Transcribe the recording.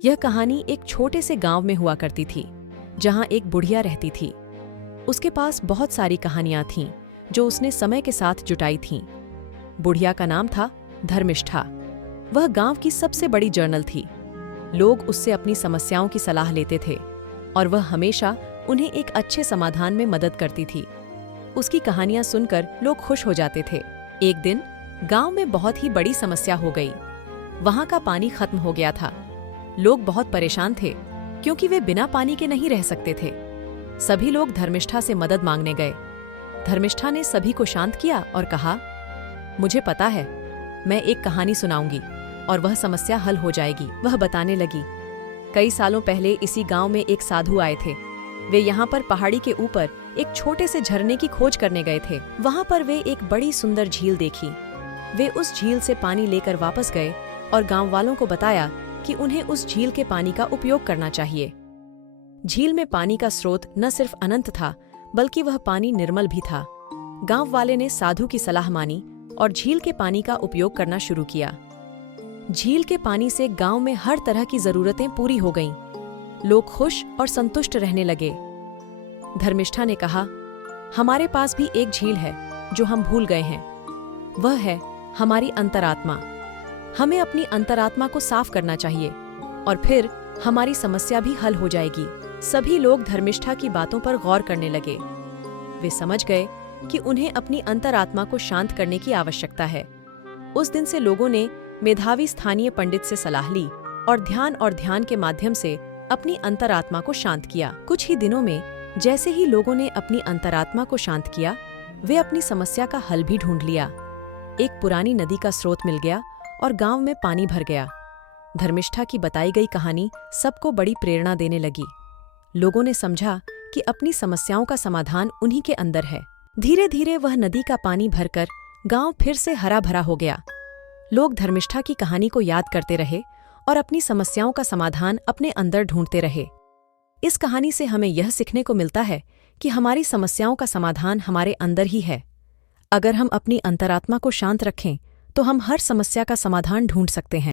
यह कहानी एक छोटे से गांव में हुआ करती थी, जहां एक बुढ़िया रहती थी। उसके पास बहुत सारी कहानियां थीं, जो उसने समय के साथ जुटाई थीं। बुढ़िया का नाम था धर्मिष्ठा। वह गांव की सबसे बड़ी जर्नल थी। लोग उससे अपनी समस्याओं की सलाह लेते थे और वह हमेशा उन्हें एक अच्छे समाधान में मदद करती थी। उसकी कहानियां सुनकर लोग खुश हो जाते थे। एक दिन गांव में बहुत ही बड़ी समस्या हो गई। वहां का पानी खत्म हो गया था। लोग बहुत परेशान थे, क्योंकि वे बिना पानी के नहीं रह सकते थे। सभी लोग धर्मिष्ठा से मदद मांगने गए। धर्मिष्ठा ने सभी को शांत किया और कहा, मुझे पता है, मैं एक कहानी सुनाऊंगी और वह समस्या हल हो जाएगी। वह बताने लगी, कई सालों पहले इसी गांव में एक साधु आए थे। वे यहाँ पर पहाड़ी के ऊपर एक छोटे से झरने की खोज करने गए थे। वहां पर वे एक बड़ी सुंदर झील देखी। वे उस झील से पानी लेकर वापस गए और गांव वालों को बताया कि उन्हें उस झील के पानी का उपयोग करना चाहिए। झील में पानी का स्रोत न सिर्फ अनंत था, बल्कि वह पानी निर्मल भी था। गांव वाले ने साधु की सलाह मानी और झील के पानी का उपयोग करना शुरू किया। झील के पानी से गांव में हर तरह की जरूरतें पूरी हो गईं। लोग खुश और संतुष्ट रहने लगे। धर्मिष्ठा ने कहा, हमारे पास भी एक झील है जो हम भूल गए हैं। वह है हमारी अंतरात्मा। हमें अपनी अंतरात्मा को साफ करना चाहिए और फिर हमारी समस्या भी हल हो जाएगी। सभी लोग धर्मिष्ठा की बातों पर गौर करने लगे। वे समझ गए कि उन्हें अपनी अंतरात्मा को शांत करने की आवश्यकता है। उस दिन से लोगों ने मेधावी स्थानीय पंडित से सलाह ली और ध्यान के माध्यम से अपनी अंतरात्मा को शांत किया। कुछ ही दिनों में जैसे ही लोगों ने अपनी अंतरात्मा को शांत किया, वे अपनी समस्या का हल भी ढूंढ लिया। एक पुरानी नदी का स्रोत मिल गया और गांव में पानी भर गया। धर्मिष्ठा की बताई गई कहानी सबको बड़ी प्रेरणा देने लगी। लोगों ने समझा कि अपनी समस्याओं का समाधान उन्हीं के अंदर है। धीरे धीरे वह नदी का पानी भरकर गांव फिर से हरा भरा हो गया। लोग धर्मिष्ठा की कहानी को याद करते रहे और अपनी समस्याओं का समाधान अपने अंदर ढूंढते रहे। इस कहानी से हमें यह सीखने को मिलता है कि हमारी समस्याओं का समाधान हमारे अंदर ही है। अगर हम अपनी अंतरात्मा को शांत रखें, तो हम हर समस्या का समाधान ढूंढ सकते हैं।